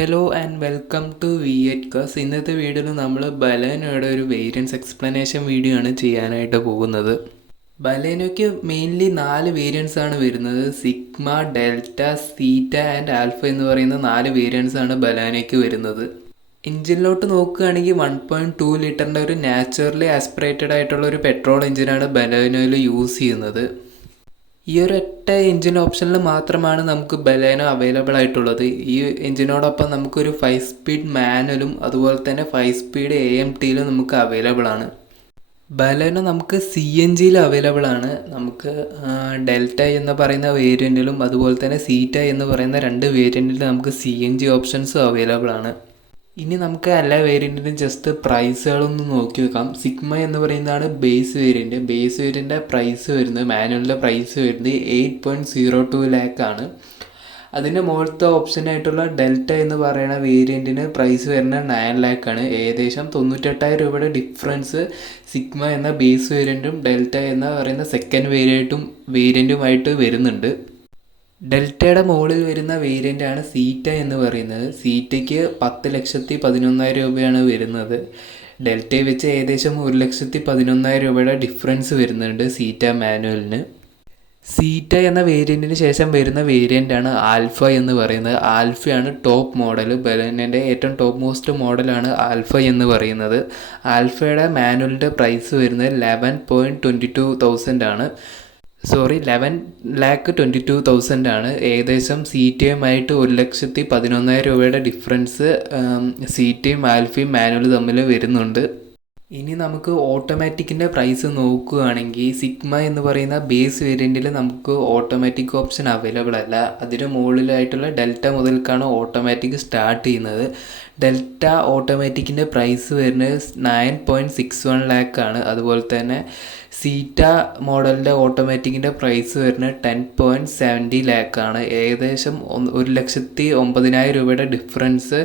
Hello and welcome to V8 Cars. ഇന്നത്തെ വീഡിയോയിൽ നമ്മൾ ബലേനോയുടെ ഒരു വേരിയൻസ് എക്സ്പ്ലനേഷൻ വീഡിയോ ആണ് ചെയ്യാനായിട്ട് പോകുന്നത്. ബലേനോയ്ക്ക് മെയിൻലി 4 വേരിയൻസ് ആണ് വരുന്നത്. സിഗ്മ, ഡെൽറ്റ, സീറ്റ ആൻഡ് ആൽഫ എന്ന് പറയുന്ന 4 വേരിയൻസ് ആണ് ബലേനോയ്ക്ക് വരുന്നത്. എഞ്ചിനിലോട്ട് നോക്കുകയാണെങ്കിൽ 1.2 ലിറ്ററിൻ്റെ ഒരു നാച്ചുറലി ആസ്പിറേറ്റഡ് ആയിട്ടുള്ള ഒരു പെട്രോൾ എഞ്ചിനാണ് ബലേനോയിൽ യൂസ് ചെയ്യുന്നത്. ഈ ഒരു ഒറ്റ എഞ്ചിൻ ഓപ്ഷനിൽ മാത്രമാണ് നമുക്ക് ബലേനോ അവൈലബിൾ ആയിട്ടുള്ളത്. ഈ എഞ്ചിനോടൊപ്പം നമുക്കൊരു 5 സ്പീഡ് മാനുവലും അതുപോലെ തന്നെ 5 സ്പീഡ് AMTയിലും നമുക്ക് അവൈലബിൾ ആണ്. ബലേനോ നമുക്ക് CNGയിൽ അവൈലബിൾ ആണ്. നമുക്ക് ഡെൽറ്റ എന്ന് പറയുന്ന വേരിയൻറ്റിലും അതുപോലെ തന്നെ സീറ്റ എന്ന് പറയുന്ന 2 വേരിയൻറ്റിലും നമുക്ക് CNG ഓപ്ഷൻസും അവൈലബിൾ ആണ്. ഇനി നമുക്ക് എല്ലാ വേരിയൻറ്റിനും ജസ്റ്റ് പ്രൈസുകളൊന്ന് നോക്കി വെക്കാം. സിഗ്മ എന്ന് പറയുന്നതാണ് ബേസ് വേരിയൻറ്റ് പ്രൈസ് വരുന്നത്, മാനുവലിൻ്റെ പ്രൈസ് വരുന്നത് 8.02 ലാക്ക് ആണ്. അതിൻ്റെ മുകളിലത്തെ ഓപ്ഷനായിട്ടുള്ള ഡെൽറ്റ എന്ന് പറയുന്ന വേരിയൻറ്റിന് പ്രൈസ് വരുന്നത് 9 ലാക്കാണ്. ഏകദേശം 98,000 രൂപയുടെ ഡിഫറൻസ് സിഗ്മ എന്ന ബേസ് വേരിയൻറ്റും ഡെൽറ്റ എന്ന് പറയുന്ന സെക്കൻഡ് വേരിയൻറ്റുമായിട്ട് വരുന്നുണ്ട്. ഡെൽറ്റയുടെ മുകളിൽ വരുന്ന വേരിയൻ്റാണ് സീറ്റ എന്ന് പറയുന്നത്. സീറ്റയ്ക്ക് 10,11,000 രൂപയാണ് വരുന്നത്. ഡെൽറ്റയെ വെച്ച് ഏകദേശം 1,11,000 രൂപയുടെ ഡിഫറൻസ് വരുന്നുണ്ട് സീറ്റ മാനുവലിന്. സീറ്റ എന്ന വേരിയൻറ്റിന് ശേഷം വരുന്ന വേരിയൻ്റാണ് ആൽഫ എന്ന് പറയുന്നത്. ആൽഫയാണ് ടോപ്പ് മോഡൽ. ബലേനോൻ്റെ ഏറ്റവും ടോപ്പ് മോസ്റ്റ് മോഡലാണ് ആൽഫ എന്ന് പറയുന്നത്. ആൽഫയുടെ മാനുവലിൻ്റെ പ്രൈസ് വരുന്നത് 11.22,000 ആണ്. 11,22,000 ആണ്. ഏകദേശം സീറ്റയുമായിട്ട് 1,11,000 രൂപയുടെ ഡിഫറൻസ് സീറ്റയും ആൽഫയും മാനുവൽ തമ്മിൽ വരുന്നുണ്ട്. ഇനി നമുക്ക് ഓട്ടോമാറ്റിക്കിൻ്റെ പ്രൈസ് നോക്കുകയാണെങ്കിൽ സിഗ്മ എന്ന് പറയുന്ന ബേസ് വേരിയൻറ്റിൽ നമുക്ക് ഓട്ടോമാറ്റിക് ഓപ്ഷൻ അവൈലബിൾ അല്ല. അതിന് മുകളിലായിട്ടുള്ള ഡെൽറ്റ മുതൽക്കാണ് ഓട്ടോമാറ്റിക് സ്റ്റാർട്ട് ചെയ്യുന്നത്. ഡെൽറ്റ ഓട്ടോമാറ്റിക്കിൻ്റെ പ്രൈസ് വരുന്നത് 9.61 ലാക്കാണ്. അതുപോലെ തന്നെ സീറ്റ മോഡലിൻ്റെ ഓട്ടോമാറ്റിക്കിൻ്റെ പ്രൈസ് വരുന്നത് 10.70 ലാക്കാണ്. ഏകദേശം 1,09,000 രൂപയുടെ ഡിഫറൻസ്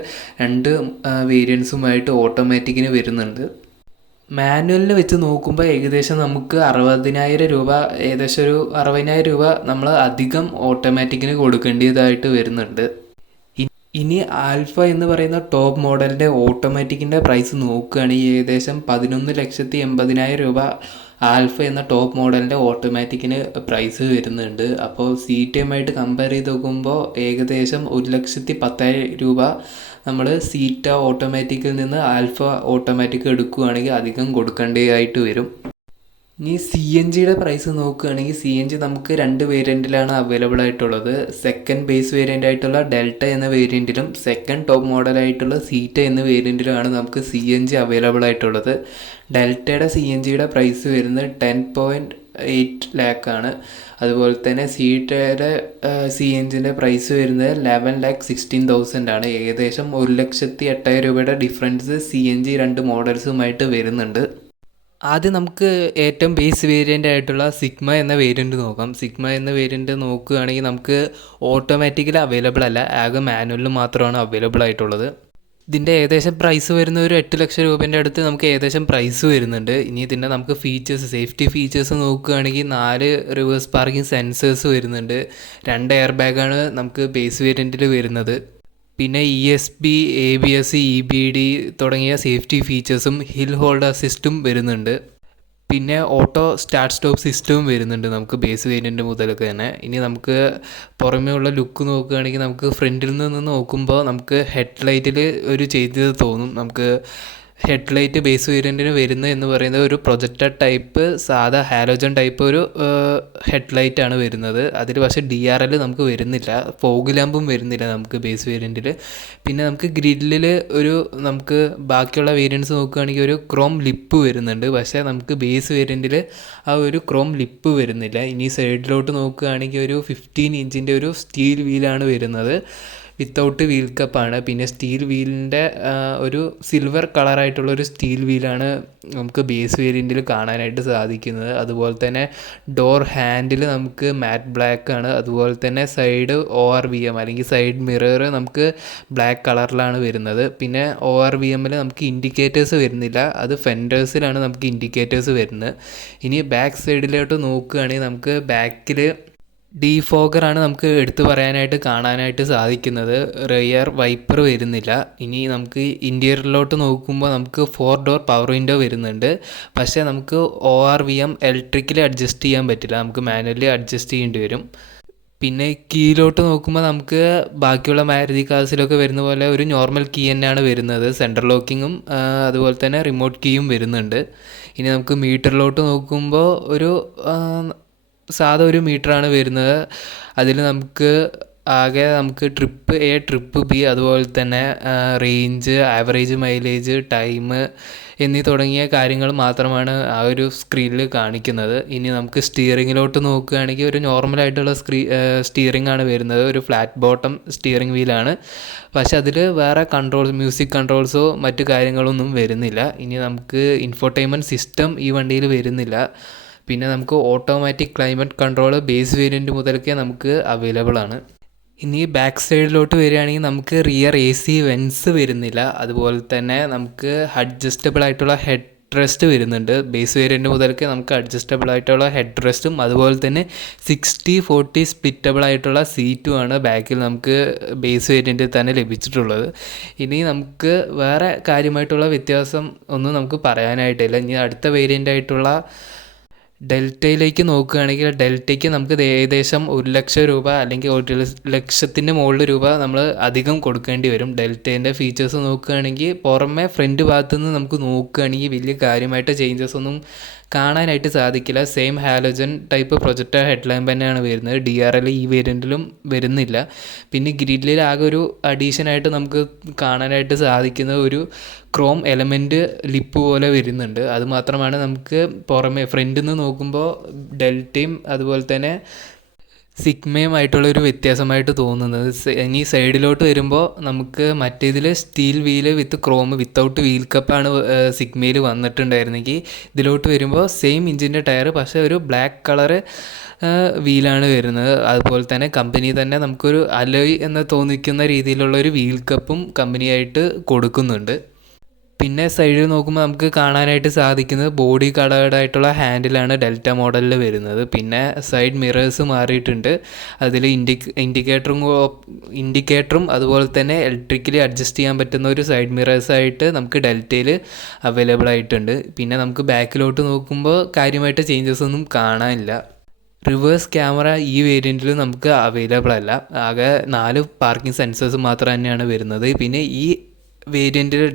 2 വേരിയൻസുമായിട്ട് ഓട്ടോമാറ്റിക്കിന് വരുന്നുണ്ട്. മാനുവലിൽ വെച്ച് നോക്കുമ്പോൾ ഏകദേശം നമുക്ക് 60,000 രൂപ, ഏകദേശം ഒരു 60,000 രൂപ നമ്മൾ അധികം ഓട്ടോമാറ്റിക്കിന് കൊടുക്കേണ്ടതായിട്ട് വരുന്നുണ്ട്. ഇനി ആൽഫ എന്ന് പറയുന്ന ടോപ്പ് മോഡലിൻ്റെ ഓട്ടോമാറ്റിക്കിൻ്റെ പ്രൈസ് നോക്കുകയാണെങ്കിൽ ഏകദേശം 11,80,000 രൂപ ആൽഫ എന്ന ടോപ്പ് മോഡലിൻ്റെ ഓട്ടോമാറ്റിക്കിന് പ്രൈസ് വരുന്നുണ്ട്. അപ്പോൾ സീറ്റയുമായിട്ട് കമ്പയർ ചെയ്ത് നോക്കുമ്പോൾ ഏകദേശം 1,10,000 രൂപ നമ്മൾ സീറ്റ ഓട്ടോമാറ്റിക്കിൽ നിന്ന് ആൽഫ ഓട്ടോമാറ്റിക് എടുക്കുകയാണെങ്കിൽ അധികം കൊടുക്കേണ്ടതായിട്ട് വരും. ഇനി CNGയുടെ പ്രൈസ് നോക്കുകയാണെങ്കിൽ CNG നമുക്ക് 2 വേരിയൻറ്റിലാണ് അവൈലബിൾ ആയിട്ടുള്ളത്. സെക്കൻഡ് ബേസ് വേരിയൻ്റ് ആയിട്ടുള്ള ഡെൽറ്റ എന്ന വേരിയൻറ്റിലും സെക്കൻഡ് ടോപ്പ് മോഡലായിട്ടുള്ള സീറ്റ എന്ന വേരിയൻറ്റിലുമാണ് നമുക്ക് CNG അവൈലബിൾ ആയിട്ടുള്ളത്. ഡെൽറ്റയുടെ CNGയുടെ പ്രൈസ് വരുന്നത് 10.8 ലാക്കാണ്. അതുപോലെ തന്നെ സീറ്റയുടെ CNGൻ്റെ പ്രൈസ് വരുന്നത് 11,16,000 ആണ്. ഏകദേശം 1,08,000 രൂപയുടെ ഡിഫറൻസ് CNG 2 മോഡൽസുമായിട്ട് വരുന്നുണ്ട്. ആദ്യം നമുക്ക് ഏറ്റവും ബേസ് വേരിയൻ്റ് ആയിട്ടുള്ള സിഗ്മ എന്ന വേരിയൻറ്റ് നോക്കാം. സിഗ്മ എന്ന വേരിയൻറ്റ് നോക്കുകയാണെങ്കിൽ നമുക്ക് ഓട്ടോമാറ്റിക്കലി അവൈലബിൾ അല്ല, ആകെ മാനുവലിൽ മാത്രമാണ് അവൈലബിൾ ആയിട്ടുള്ളത്. ഇതിൻ്റെ ഏകദേശം പ്രൈസ് വരുന്ന ഒരു 8 ലക്ഷം രൂപേൻ്റെ അടുത്ത് നമുക്ക് ഏകദേശം പ്രൈസ് വരുന്നുണ്ട്. ഇനി ഇതിൻ്റെ നമുക്ക് സേഫ്റ്റി ഫീച്ചേഴ്സ് നോക്കുകയാണെങ്കിൽ 4 റിവേഴ്സ് പാർക്കിംഗ് സെൻസേഴ്സ് വരുന്നുണ്ട്. 2 എയർ ബാഗാണ് നമുക്ക് ബേസ് വേരിയൻറ്റിൽ വരുന്നത്. പിന്നെ ESP, ABS, EBD തുടങ്ങിയ സേഫ്റ്റി ഫീച്ചേഴ്സും ഹിൽ ഹോൾഡ് അസിസ്റ്റും വരുന്നുണ്ട്. പിന്നെ ഓട്ടോ സ്റ്റാർട്ട് സ്റ്റോപ്പ് സിസ്റ്റവും വരുന്നുണ്ട് നമുക്ക് ബേസ് വേരിയൻറ്റ് മുതലൊക്കെ തന്നെ. ഇനി നമുക്ക് പുറമേ ഉള്ള ലുക്ക് നോക്കുകയാണെങ്കിൽ നമുക്ക് ഫ്രണ്ടിൽ നിന്ന് നോക്കുമ്പോൾ നമുക്ക് ഹെഡ്ലൈറ്റിൽ ഒരു ചെയ്തത് തോന്നും. നമുക്ക് ഹെഡ്ലൈറ്റ് ബേസ് വേരിയൻറ്റിന് വരുന്നത് എന്ന് പറയുന്നത് ഒരു പ്രൊജക്റ്റഡ് ടൈപ്പ് സാധാ ഹാലോജൻ ടൈപ്പ് ഒരു ഹെഡ്ലൈറ്റാണ് വരുന്നത്. അതിൽ പക്ഷേ DRL നമുക്ക് വരുന്നില്ല, ഫോഗ് ലാമ്പും വരുന്നില്ല നമുക്ക് ബേസ് വേരിയൻറ്റിൽ. പിന്നെ നമുക്ക് ഗ്രില്ലിൽ നമുക്ക് ബാക്കിയുള്ള വേരിയൻറ്റ്സ് നോക്കുകയാണെങ്കിൽ ഒരു ക്രോം ലിപ്പ് വരുന്നുണ്ട്, പക്ഷേ നമുക്ക് ബേസ് വേരിയൻറ്റിൽ ആ ഒരു ക്രോം ലിപ്പ് വരുന്നില്ല. ഇനി സൈഡിലോട്ട് നോക്കുകയാണെങ്കിൽ ഒരു 15 ഇഞ്ചിൻ്റെ ഒരു സ്റ്റീൽ വീലാണ് വരുന്നത്, വിത്തൗട്ട് വീൽ കപ്പാണ്. പിന്നെ സ്റ്റീൽ വീലിൻ്റെ ഒരു സിൽവർ കളറായിട്ടുള്ളൊരു സ്റ്റീൽ വീലാണ് നമുക്ക് ബേസ് വേരിയൻറ്റിൽ കാണാനായിട്ട് സാധിക്കുന്നത്. അതുപോലെ തന്നെ ഡോർ ഹാൻഡിൽ നമുക്ക് മാറ്റ് ബ്ലാക്കാണ്. അതുപോലെ തന്നെ സൈഡ് ORVM അല്ലെങ്കിൽ സൈഡ് മിറർ നമുക്ക് ബ്ലാക്ക് കളറിലാണ് വരുന്നത്. പിന്നെ ORVMൽ നമുക്ക് ഇൻഡിക്കേറ്റേഴ്സ് വരുന്നില്ല, അത് ഫെൻഡേഴ്സിലാണ് നമുക്ക് ഇൻഡിക്കേറ്റേഴ്സ് വരുന്നത്. ഇനി ബാക്ക് സൈഡിലോട്ട് നോക്കുകയാണെങ്കിൽ നമുക്ക് ബാക്കിൽ ഡീഫോഗറാണ് നമുക്ക് എടുത്തു പറയാനായിട്ട് കാണാനായിട്ട് സാധിക്കുന്നത്. റിയർ വൈപ്പർ വരുന്നില്ല. ഇനി നമുക്ക് ഇൻറ്റീരിയറിലോട്ട് നോക്കുമ്പോൾ നമുക്ക് 4 ഡോർ പവർ വിൻഡോ വരുന്നുണ്ട്. പക്ഷേ നമുക്ക് ORVM ഇലക്ട്രിക്കലി അഡ്ജസ്റ്റ് ചെയ്യാൻ പറ്റില്ല, നമുക്ക് മാനുവലി അഡ്ജസ്റ്റ് ചെയ്യേണ്ടി വരും. പിന്നെ കീയിലോട്ട് നോക്കുമ്പോൾ നമുക്ക് ബാക്കിയുള്ള മാരുതി കാർസിലൊക്കെ വരുന്ന പോലെ ഒരു നോർമൽ കീ തന്നെയാണ് വരുന്നത്. സെൻട്രൽ ലോക്കിങ്ങും അതുപോലെ തന്നെ റിമോട്ട് കീയും വരുന്നുണ്ട്. ഇനി നമുക്ക് മീറ്ററിലോട്ട് നോക്കുമ്പോൾ ഒരു സാധാ ഒരു മീറ്ററാണ് വരുന്നത്. അതിൽ നമുക്ക് ആകെ നമുക്ക് ട്രിപ്പ് A, ട്രിപ്പ് B, അതുപോലെ തന്നെ റേഞ്ച്, ആവറേജ് മൈലേജ്, ടൈം എന്നീ തുടങ്ങിയ കാര്യങ്ങൾ മാത്രമാണ് ആ ഒരു സ്ക്രീനിൽ കാണിക്കുന്നത്. ഇനി നമുക്ക് സ്റ്റിയറിങ്ങിലോട്ട് നോക്കുകയാണെങ്കിൽ ഒരു നോർമലായിട്ടുള്ള സ്റ്റിയറിംഗ് ആണ് വരുന്നത്. ഒരു ഫ്ലാറ്റ് ബോട്ടം സ്റ്റിയറിംഗ് വീലാണ്. പക്ഷെ അതിൽ വേറെ മ്യൂസിക് കൺട്രോൾസോ മറ്റു കാര്യങ്ങളൊന്നും വരുന്നില്ല. ഇനി നമുക്ക് ഇൻഫോർടൈൻമെൻറ്റ് സിസ്റ്റം ഈ വണ്ടിയിൽ വരുന്നില്ല. പിന്നെ നമുക്ക് automatic climate control base variant മുതലൊക്കെ നമുക്ക് അവൈലബിൾ ആണ്. ഇനി ബാക്ക് സൈഡിലോട്ട് വരികയാണെങ്കിൽ നമുക്ക് റിയർ AC വെൻസ് വരുന്നില്ല. അതുപോലെ തന്നെ നമുക്ക് അഡ്ജസ്റ്റബിൾ ആയിട്ടുള്ള ഹെഡ് റെസ്റ്റ് വരുന്നുണ്ട്. ബേസ് വേരിയൻറ്റ് മുതലൊക്കെ നമുക്ക് അഡ്ജസ്റ്റബിൾ ആയിട്ടുള്ള ഹെഡ് റെസ്റ്റും അതുപോലെ തന്നെ 60-40 സ്പ്ലിറ്റബിൾ ആയിട്ടുള്ള സീറ്റുമാണ് ബാക്കിൽ നമുക്ക് ബേസ് വേരിയൻറ്റിൽ തന്നെ ലഭിച്ചിട്ടുള്ളത്. ഇനി നമുക്ക് വേറെ കാര്യമായിട്ടുള്ള വ്യത്യാസം ഒന്നും നമുക്ക് പറയാനായിട്ടില്ല. ഇനി അടുത്ത വേരിയൻ്റ് ആയിട്ടുള്ള ഡെൽറ്റയിലേക്ക് നോക്കുകയാണെങ്കിൽ ഡെൽറ്റയ്ക്ക് നമുക്ക് ഏകദേശം 1,00,000 രൂപ അല്ലെങ്കിൽ 1,00,000 മുകളിൽ രൂപ നമ്മൾ അധികം കൊടുക്കേണ്ടി വരും. ഡെൽറ്റേൻ്റെ ഫീച്ചേഴ്സ് നോക്കുകയാണെങ്കിൽ പുറമെ ഫ്രണ്ട് ഭാഗത്തു നിന്ന് നമുക്ക് നോക്കുകയാണെങ്കിൽ വലിയ കാര്യമായിട്ട് ചേഞ്ചസ് ഒന്നും കാണാനായിട്ട് സാധിക്കില്ല. Same halogen type projector head lamp തന്നെയാണ് വരുന്നത്. DRL ഈ വേരിയൻറ്റിലും വരുന്നില്ല. പിന്നെ ഗ്രില്ലിൽ ആകെ ഒരു അഡീഷനായിട്ട് നമുക്ക് കാണാനായിട്ട് സാധിക്കുന്ന ഒരു ക്രോം എലമെൻറ്റ് ലിപ്പ് പോലെ വരുന്നുണ്ട്. അത് മാത്രമാണ് നമുക്ക് പുറമെ ഫ്രണ്ടിൽ നിന്ന് നോക്കുമ്പോൾ ഡെൽറ്റയും അതുപോലെ തന്നെ സിഗ്മയുമായിട്ടുള്ളൊരു വ്യത്യാസമായിട്ട് തോന്നുന്നത്. ഇനി സൈഡിലോട്ട് വരുമ്പോൾ നമുക്ക് മറ്റേതിൽ സ്റ്റീൽ വീല് വിത്ത് ക്രോം വിത്തൗട്ട് വീൽ കപ്പാണ് സിഗ്മയിൽ വന്നിട്ടുണ്ടായിരുന്നെങ്കിൽ ഇതിലോട്ട് വരുമ്പോൾ സെയിം ഇഞ്ചിൻ്റെ ടയർ പക്ഷേ ഒരു ബ്ലാക്ക് കളറ് വീലാണ് വരുന്നത്. അതുപോലെ തന്നെ കമ്പനി തന്നെ നമുക്കൊരു അലോയ് എന്ന് തോന്നിക്കുന്ന രീതിയിലുള്ളൊരു വീൽ കപ്പും കമ്പനിയായിട്ട് കൊടുക്കുന്നുണ്ട്. പിന്നെ സൈഡിൽ നോക്കുമ്പോൾ നമുക്ക് കാണാനായിട്ട് സാധിക്കുന്നത് ബോഡി കളേർഡ് ആയിട്ടുള്ള ഹാൻഡിലാണ് ഡെൽറ്റ മോഡലിൽ വരുന്നത്. പിന്നെ സൈഡ് മിറേഴ്സ് മാറിയിട്ടുണ്ട്. അതിൽ ഇൻഡിക്കേറ്ററും അതുപോലെ തന്നെ ഇലക്ട്രിക്കലി അഡ്ജസ്റ്റ് ചെയ്യാൻ പറ്റുന്ന ഒരു സൈഡ് മിറേഴ്സായിട്ട് നമുക്ക് ഡെൽറ്റയിൽ അവൈലബിൾ ആയിട്ടുണ്ട്. പിന്നെ നമുക്ക് ബാക്കിലോട്ട് നോക്കുമ്പോൾ കാര്യമായിട്ട് ചേഞ്ചസ് ഒന്നും കാണാനില്ല. റിവേഴ്സ് ക്യാമറ ഈ വേരിയൻറ്റിൽ നമുക്ക് അവൈലബിൾ അല്ല. ആകെ 4 പാർക്കിംഗ് സെൻസേഴ്സ് മാത്രം തന്നെയാണ് വരുന്നത്. പിന്നെ ഈ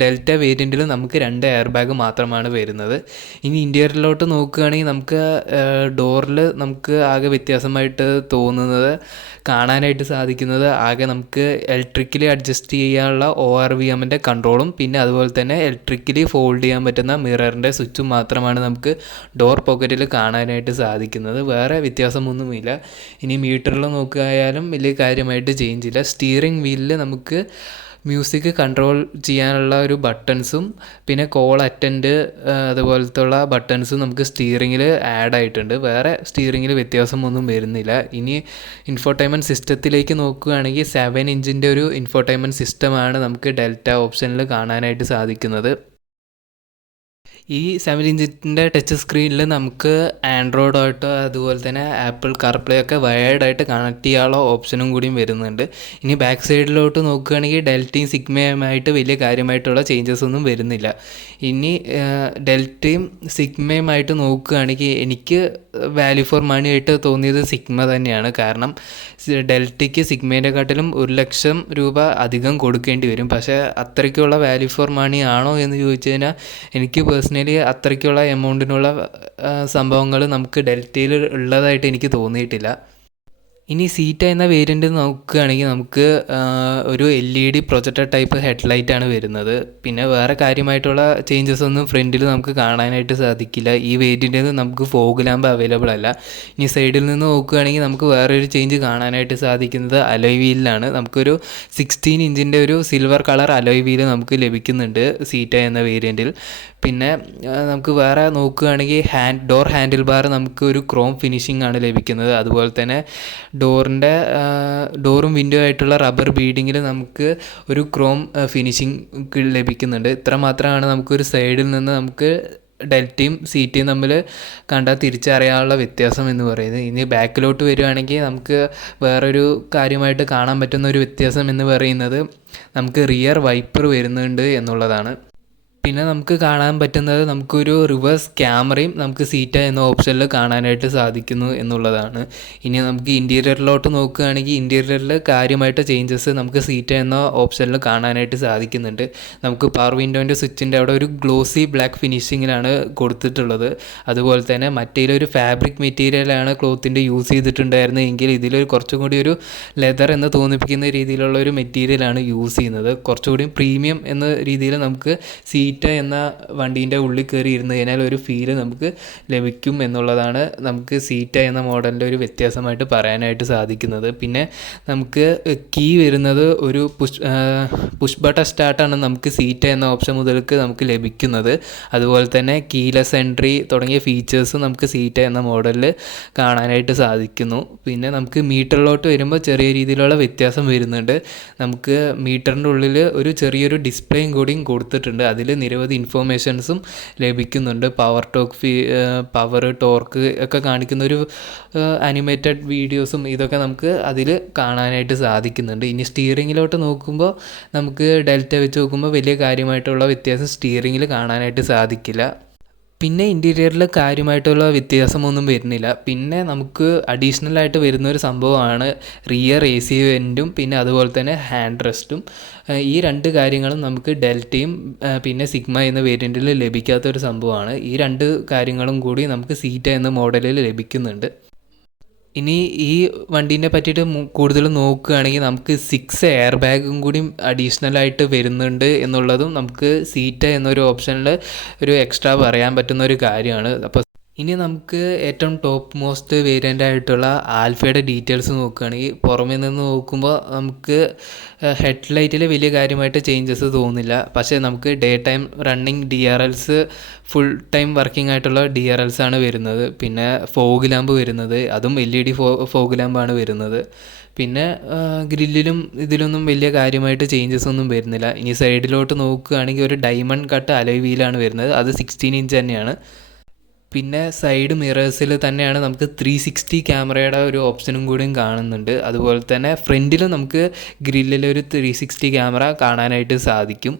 ഡെൽറ്റ വേരിയൻറ്റിൽ നമുക്ക് 2 എയർ ബാഗ് മാത്രമാണ് വരുന്നത്. ഇനി ഇൻറ്റീരിയറിലോട്ട് നോക്കുകയാണെങ്കിൽ നമുക്ക് ഡോറിൽ നമുക്ക് ആകെ വ്യത്യാസമായിട്ട് തോന്നുന്നത് കാണാനായിട്ട് സാധിക്കുന്നത് ആകെ നമുക്ക് ഇലക്ട്രിക്കലി അഡ്ജസ്റ്റ് ചെയ്യാനുള്ള ORVMൻ്റെ കൺട്രോളും പിന്നെ അതുപോലെ തന്നെ ഇലക്ട്രിക്കലി ഫോൾഡ് ചെയ്യാൻ പറ്റുന്ന മിററിൻ്റെ സ്വിച്ചും മാത്രമാണ് നമുക്ക് ഡോർ പോക്കറ്റിൽ കാണാനായിട്ട് സാധിക്കുന്നത്. വേറെ വ്യത്യാസമൊന്നുമില്ല. ഇനി മീറ്ററിൽ നോക്കുകയായാലും വലിയ കാര്യമായിട്ട് ചേഞ്ച് ഇല്ല. സ്റ്റിയറിംഗ് വീലിൽ നമുക്ക് മ്യൂസിക് കൺട്രോൾ ചെയ്യാനുള്ള ഒരു ബട്ടൺസും പിന്നെ കോൾ അറ്റൻഡ് അതുപോലത്തുള്ള ബട്ടൺസും നമുക്ക് സ്റ്റിയറിങ്ങിൽ ആഡ് ആയിട്ടുണ്ട്. വേറെ സ്റ്റിയറിങ്ങിൽ വ്യത്യാസമൊന്നും വരുന്നില്ല. ഇനി ഇൻഫോർടൈൻമെൻറ്റ് സിസ്റ്റത്തിലേക്ക് നോക്കുകയാണെങ്കിൽ 7 ഇഞ്ചിൻ്റെ ഒരു ഇൻഫോർടൈൻമെൻറ്റ് സിസ്റ്റമാണ് നമുക്ക് ഡെൽറ്റ ഓപ്ഷനിൽ കാണാനായിട്ട് സാധിക്കുന്നത്. ഈ 7 ഇഞ്ചിൻ്റെ ടച്ച് സ്ക്രീനിൽ നമുക്ക് ആൻഡ്രോയിഡായിട്ടോ അതുപോലെ തന്നെ ആപ്പിൾ കാർപ്ലേ ഒക്കെ വയേർഡായിട്ട് കണക്ട് ചെയ്യാനുള്ള ഓപ്ഷനും കൂടിയും വരുന്നുണ്ട്. ഇനി ബാക്ക് സൈഡിലോട്ട് നോക്കുകയാണെങ്കിൽ ഡെൽറ്റയും സിഗ്മയുമായിട്ട് വലിയ കാര്യമായിട്ടുള്ള ചേഞ്ചസ് ഒന്നും വരുന്നില്ല. ഇനി ഡെൽറ്റയും സിഗ്മയുമായിട്ട് നോക്കുകയാണെങ്കിൽ എനിക്ക് വാല്യൂ ഫോർ മണി ആയിട്ട് തോന്നിയത് സിഗ്മ തന്നെയാണ്. കാരണം ഡെൽറ്റയ്ക്ക് സിഗ്മേൻ്റെക്കാട്ടിലും 1,00,000 രൂപ അധികം കൊടുക്കേണ്ടി വരും. പക്ഷേ അത്രയ്ക്കുള്ള വാല്യൂ ഫോർ മണി ആണോ എന്ന് ചോദിച്ചു കഴിഞ്ഞാൽ എനിക്ക് പേഴ്സണലി അത്രയ്ക്കുള്ള എമൗണ്ടിനുള്ള സംഭവങ്ങൾ നമുക്ക് ഡെൽറ്റയിൽ ഉള്ളതായിട്ട് എനിക്ക് തോന്നിയിട്ടില്ല. ഇനി സീറ്റ എന്ന വേരിയൻ്റ് നോക്കുകയാണെങ്കിൽ നമുക്ക് ഒരു LED പ്രൊജക്ടർ ടൈപ്പ് ഹെഡ്ലൈറ്റാണ് വരുന്നത്. പിന്നെ വേറെ കാര്യമായിട്ടുള്ള ചേഞ്ചസ് ഒന്നും ഫ്രണ്ടിൽ നമുക്ക് കാണാനായിട്ട് സാധിക്കില്ല. ഈ വേരിയൻറ്റിൽ നമുക്ക് ഫോഗ് ലാമ്പ് അവൈലബിൾ അല്ല. ഇനി സൈഡിൽ നിന്ന് നോക്കുകയാണെങ്കിൽ നമുക്ക് വേറൊരു ചേഞ്ച് കാണാനായിട്ട് സാധിക്കുന്നത് അലോയ് വീലിലാണ്. നമുക്കൊരു 16 ഇഞ്ചിൻ്റെ ഒരു സിൽവർ കളർ അലോയ് വീല് നമുക്ക് ലഭിക്കുന്നുണ്ട് സീറ്റ എന്ന വേരിയൻറ്റിൽ. പിന്നെ നമുക്ക് വേറെ നോക്കുകയാണെങ്കിൽ ഡോർ ഹാൻഡിൽ ബാർ നമുക്ക് ഒരു ക്രോം ഫിനിഷിംഗ് ആണ് ലഭിക്കുന്നത്. അതുപോലെ തന്നെ ഡോറും വിൻഡോ ആയിട്ടുള്ള റബ്ബർ ബീഡിങ്ങിൽ നമുക്ക് ഒരു ക്രോം ഫിനിഷിംഗ് ലഭിക്കുന്നുണ്ട്. ഇത്ര മാത്രമാണ് നമുക്കൊരു സൈഡിൽ നിന്ന് നമുക്ക് ഡെൽറ്റയും സീറ്റയും തമ്മിൽ കണ്ടാൽ തിരിച്ചറിയാനുള്ള വ്യത്യാസം എന്ന് പറയുന്നത്. ഇനി ബാക്കിലോട്ട് വരുവാണെങ്കിൽ നമുക്ക് വേറൊരു കാര്യമായിട്ട് കാണാൻ പറ്റുന്ന ഒരു വ്യത്യാസം എന്ന് പറയുന്നത് നമുക്ക് റിയർ വൈപ്പർ വരുന്നുണ്ട് എന്നുള്ളതാണ്. പിന്നെ നമുക്ക് കാണാൻ പറ്റുന്നത് നമുക്കൊരു റിവേഴ്സ് ക്യാമറയും നമുക്ക് സീറ്റ എന്ന ഓപ്ഷനിൽ കാണാനായിട്ട് സാധിക്കുന്നു എന്നുള്ളതാണ്. ഇനി നമുക്ക് ഇൻറ്റീരിയറിലോട്ട് നോക്കുകയാണെങ്കിൽ ഇൻറ്റീരിയറിൽ കാര്യമായിട്ട് ചേഞ്ചസ് നമുക്ക് സീറ്റ എന്ന ഓപ്ഷനിൽ കാണാനായിട്ട് സാധിക്കുന്നുണ്ട്. നമുക്ക് പവർ വിൻഡോൻ്റെ സ്വിച്ചിൻ്റെ അവിടെ ഒരു ഗ്ലോസി ബ്ലാക്ക് ഫിനിഷിങ്ങിലാണ് കൊടുത്തിട്ടുള്ളത്. അതുപോലെ തന്നെ മറ്റേലൊരു ഫാബ്രിക് മെറ്റീരിയലാണ് ക്ലോത്തിൻ്റെ യൂസ് ചെയ്തിട്ടുണ്ടായിരുന്നത് എങ്കിൽ ഇതിലൊരു കുറച്ചും കൂടി ഒരു ലെതർ എന്ന് തോന്നിപ്പിക്കുന്ന രീതിയിലുള്ള ഒരു മെറ്റീരിയലാണ് യൂസ് ചെയ്യുന്നത്. കുറച്ചുകൂടി പ്രീമിയം എന്ന രീതിയിൽ നമുക്ക് സീറ്റ എന്ന വണ്ടീൻ്റെ ഉള്ളിൽ കയറി ഇരുന്ന് കഴിഞ്ഞാൽ ഒരു ഫീല് നമുക്ക് ലഭിക്കും എന്നുള്ളതാണ് നമുക്ക് സീറ്റ എന്ന മോഡലിൻ്റെ ഒരു വ്യത്യാസമായിട്ട് പറയാനായിട്ട് സാധിക്കുന്നത്. പിന്നെ നമുക്ക് കീ വരുന്നത് ഒരു പുഷ് ബട്ടൺ സ്റ്റാർട്ടാണ് നമുക്ക് സീറ്റ എന്ന ഓപ്ഷൻ മുതൽക്ക് നമുക്ക് ലഭിക്കുന്നത്. അതുപോലെ തന്നെ കീലെസ് എൻട്രി തുടങ്ങിയ ഫീച്ചേഴ്സും നമുക്ക് സീറ്റ എന്ന മോഡലിൽ കാണാനായിട്ട് സാധിക്കുന്നു. പിന്നെ നമുക്ക് മീറ്ററിലോട്ട് വരുമ്പോൾ ചെറിയ രീതിയിലുള്ള വ്യത്യാസം വരുന്നുണ്ട്. നമുക്ക് മീറ്ററിൻ്റെ ഉള്ളിൽ ഒരു ചെറിയൊരു ഡിസ്പ്ലേയും കൂടിയും കൊടുത്തിട്ടുണ്ട്. അതിൽ നിരവധി ഇൻഫോർമേഷൻസും ലഭിക്കുന്നുണ്ട്. പവർ ടോർക്ക് ഒക്കെ കാണിക്കുന്ന ഒരു അനിമേറ്റഡ് വീഡിയോസും ഇതൊക്കെ നമുക്ക് അതിൽ കാണാനായിട്ട് സാധിക്കുന്നുണ്ട്. ഇനി സ്റ്റിയറിങ്ങിലോട്ട് നോക്കുമ്പോൾ നമുക്ക് ഡെൽറ്റ വെച്ച് നോക്കുമ്പോൾ വലിയ കാര്യമായിട്ടുള്ള വ്യത്യാസം സ്റ്റിയറിങ്ങിൽ കാണാനായിട്ട് സാധിക്കില്ല. പിന്നെ ഇൻറ്റീരിയറിൽ കാര്യമായിട്ടുള്ള വ്യത്യാസമൊന്നും വരുന്നില്ല. പിന്നെ നമുക്ക് അഡീഷണലായിട്ട് വരുന്നൊരു സംഭവമാണ് റിയർ AC വെൻറ്റും പിന്നെ അതുപോലെ തന്നെ ഹാൻഡ് റെസ്റ്റും. ഈ രണ്ട് കാര്യങ്ങളും നമുക്ക് ഡെൽറ്റയും പിന്നെ സിഗ്മ എന്ന വേരിയൻറ്റിൽ ലഭിക്കാത്തൊരു സംഭവമാണ്. ഈ രണ്ട് കാര്യങ്ങളും കൂടി നമുക്ക് സീറ്റ എന്ന മോഡലിൽ ലഭിക്കുന്നുണ്ട്. ഇനി ഈ വണ്ടീനെ പറ്റിയിട്ട് കൂടുതൽ നോക്കുകയാണെങ്കിൽ നമുക്ക് 6 എയർ ബാഗും കൂടി അഡീഷണലായിട്ട് വരുന്നുണ്ട് എന്നുള്ളതും നമുക്ക് സീറ്റ എന്നൊരു ഓപ്ഷനിൽ ഒരു എക്സ്ട്രാ പറയാൻ പറ്റുന്ന ഒരു കാര്യമാണ്. അപ്പോൾ ഇനി നമുക്ക് ഏറ്റവും ടോപ്പ് മോസ്റ്റ് വേരിയൻ്റ് ആയിട്ടുള്ള ആൽഫയുടെ ഡീറ്റെയിൽസ് നോക്കുകയാണെങ്കിൽ പുറമേ നിന്ന് നോക്കുമ്പോൾ നമുക്ക് ഹെഡ്ലൈറ്റിൽ വലിയ കാര്യമായിട്ട് ചേഞ്ചസ് തോന്നില്ല. പക്ഷേ നമുക്ക് day time running DRLs full time working ആയിട്ടുള്ള DRLs ആണ് വരുന്നത്. പിന്നെ ഫോഗ് ലാമ്പ് വരുന്നത് അതും LED ഫോഗ് ലാമ്പാണ് വരുന്നത്. പിന്നെ ഗ്രില്ലിലും ഇതിലൊന്നും വലിയ കാര്യമായിട്ട് ചേഞ്ചസ് ഒന്നും വരുന്നില്ല. ഇനി സൈഡിലോട്ട് നോക്കുകയാണെങ്കിൽ ഒരു ഡയമണ്ട് കട്ട് അലോയ് വീലാണ് വരുന്നത്. അത് 16 ഇഞ്ച് തന്നെയാണ്. പിന്നെ സൈഡ് മിറേഴ്സിൽ തന്നെയാണ് നമുക്ക് 360 ക്യാമറയുടെ ഒരു ഓപ്ഷനും കൂടിയും കാണുന്നുണ്ട്. അതുപോലെ തന്നെ ഫ്രണ്ടിലും നമുക്ക് ഗ്രില്ലിൽ ഒരു 360 ക്യാമറ കാണാനായിട്ട് സാധിക്കും.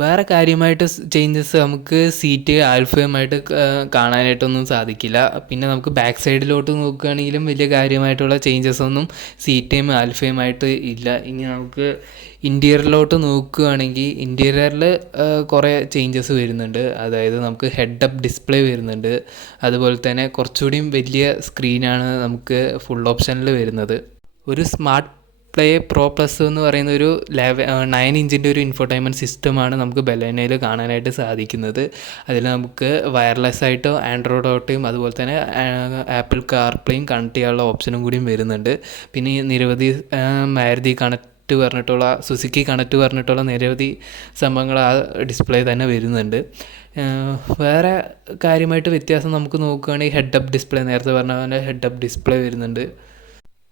വേറെ കാര്യമായിട്ട് ചേഞ്ചസ് നമുക്ക് സീറ്റ് ആൽഫയുമായിട്ട് കാണാനായിട്ടൊന്നും സാധിക്കില്ല. പിന്നെ നമുക്ക് ബാക്ക് സൈഡിലോട്ട് നോക്കുകയാണെങ്കിലും വലിയ കാര്യമായിട്ടുള്ള ചേഞ്ചസ് ഒന്നും സീറ്റയും ആൽഫയുമായിട്ട് ഇല്ല. ഇനി നമുക്ക് ഇൻറ്റീരിയറിലോട്ട് നോക്കുകയാണെങ്കിൽ ഇൻറ്റീരിയറിൽ കുറേ ചേഞ്ചസ് വരുന്നുണ്ട്. അതായത് നമുക്ക് ഹെഡ് അപ്പ് ഡിസ്പ്ലേ വരുന്നുണ്ട്. അതുപോലെ തന്നെ കുറച്ചുകൂടിയും വലിയ സ്ക്രീനാണ് നമുക്ക് ഫുൾ ഓപ്ഷനിൽ വരുന്നത്. ഒരു സ്മാർട്ട് പ്ലേ പ്രോ പ്ലസ് എന്ന് പറയുന്ന ഒരു 9 ഇഞ്ചിൻ്റെ ഒരു ഇൻഫോർടൈൻമെൻറ്റ് സിസ്റ്റമാണ് നമുക്ക് ബലേനയിൽ കാണാനായിട്ട് സാധിക്കുന്നത്. അതിൽ നമുക്ക് വയർലെസ് ആയിട്ടോ ആൻഡ്രോയിഡ് ഓട്ടോയും അതുപോലെ തന്നെ ആപ്പിൾ കാർപ്ലേയും കണക്ട് ചെയ്യാനുള്ള ഓപ്ഷനും കൂടിയും വരുന്നുണ്ട്. പിന്നെ നിരവധി മാരുതി കണക്ട് പറഞ്ഞിട്ടുള്ള സുസുക്കി കണക്ട് പറഞ്ഞിട്ടുള്ള നിരവധി സംഭവങ്ങൾ ആ ഡിസ്പ്ലേ തന്നെ വരുന്നുണ്ട്. വേറെ കാര്യമായിട്ട് വ്യത്യാസം നമുക്ക് നോക്കുകയാണെങ്കിൽ ഹെഡ് അപ്പ് ഡിസ്പ്ലേ, നേരത്തെ പറഞ്ഞ പോലെ ഹെഡ് അപ്പ് ഡിസ്പ്ലേ വരുന്നുണ്ട്.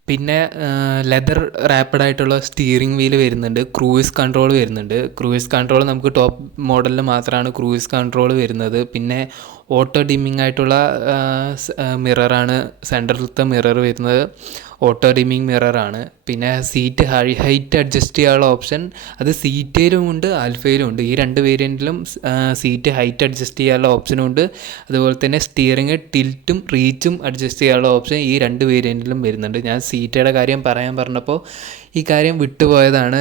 പിന്നെ ലെതർ റാപ്പിഡായിട്ടുള്ള സ്റ്റിയറിംഗ് വീല് വരുന്നുണ്ട്. ക്രൂയിസ് കൺട്രോൾ വരുന്നുണ്ട്. ക്രൂയിസ് കൺട്രോൾ നമുക്ക് ടോപ്പ് മോഡലിൽ മാത്രമാണ് ക്രൂയിസ് കൺട്രോൾ വരുന്നത്. പിന്നെ ഓട്ടോ ഡിമ്മിങ് ആയിട്ടുള്ള മിററാണ് സെൻറ്ററിലത്തെ മിറർ വരുന്നത്. ഓട്ടോ ഡിമ്മിങ് മിററാണ്. പിന്നെ സീറ്റ് ഹൈറ്റ് അഡ്ജസ്റ്റ് ചെയ്യാനുള്ള ഓപ്ഷൻ അത് സീറ്റയിലും ഉണ്ട് ആൽഫയിലും ഉണ്ട്. ഈ രണ്ട് വേരിയൻറ്റിലും സീറ്റ് ഹൈറ്റ് അഡ്ജസ്റ്റ് ചെയ്യാനുള്ള ഓപ്ഷനും ഉണ്ട്. അതുപോലെ തന്നെ സ്റ്റിയറിങ് ടിൽറ്റും റീച്ചും അഡ്ജസ്റ്റ് ചെയ്യാനുള്ള ഓപ്ഷൻ ഈ രണ്ട് വേരിയൻറ്റിലും വരുന്നുണ്ട്. ഞാൻ സീറ്റയുടെ കാര്യം പറയാൻ പറഞ്ഞപ്പോൾ ഈ കാര്യം വിട്ടുപോയതാണ്.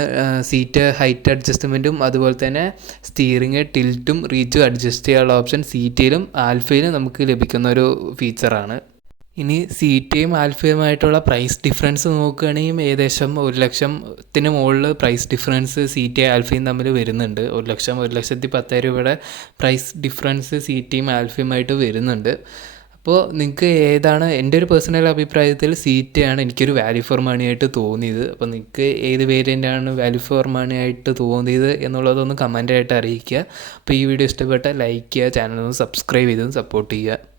സീറ്റ് ഹൈറ്റ് അഡ്ജസ്റ്റ്മെൻറ്റും അതുപോലെ തന്നെ സ്റ്റിയറിങ് ടിൽറ്റും റീച്ചും അഡ്ജസ്റ്റ് ചെയ്യാനുള്ള ഓപ്ഷൻ സീറ്റയിലും ആൽഫയിലും നമുക്ക് ലഭിക്കുന്ന ഒരു ഫീച്ചറാണ്. ഇനി സീറ്റയും ആൽഫയുമായിട്ടുള്ള പ്രൈസ് ഡിഫറൻസ് നോക്കുകയാണെങ്കിൽ ഏകദേശം 1 ലക്ഷത്തിന് മുകളിൽ പ്രൈസ് ഡിഫറൻസ് സീറ്റയും ആൽഫയും തമ്മിൽ വരുന്നുണ്ട്. 1 ലക്ഷം 1,10,000 രൂപയുടെ പ്രൈസ് ഡിഫറൻസ് സീറ്റയും ആൽഫയുമായിട്ട് വരുന്നുണ്ട്. അപ്പോൾ നിങ്ങൾക്ക് ഏതാണ്, എൻ്റെ ഒരു പേഴ്സണൽ അഭിപ്രായത്തിൽ സീറ്റയാണ് എനിക്കൊരു വാല്യൂ ഫോർ മണി ആയിട്ട് തോന്നിയത്. അപ്പോൾ നിങ്ങൾക്ക് ഏത് വേരിയൻ്റാണ് വാല്യൂ ഫോർ മണി ആയിട്ട് തോന്നിയത് എന്നുള്ളതൊന്ന് കമൻ്റായിട്ട് അറിയിക്കുക. അപ്പോൾ ഈ വീഡിയോ ഇഷ്ടപ്പെട്ടാൽ ലൈക്ക് ചെയ്യുക, ചാനൽ ഒന്ന് സബ്സ്ക്രൈബ് ചെയ്തും സപ്പോർട്ട് ചെയ്യുക.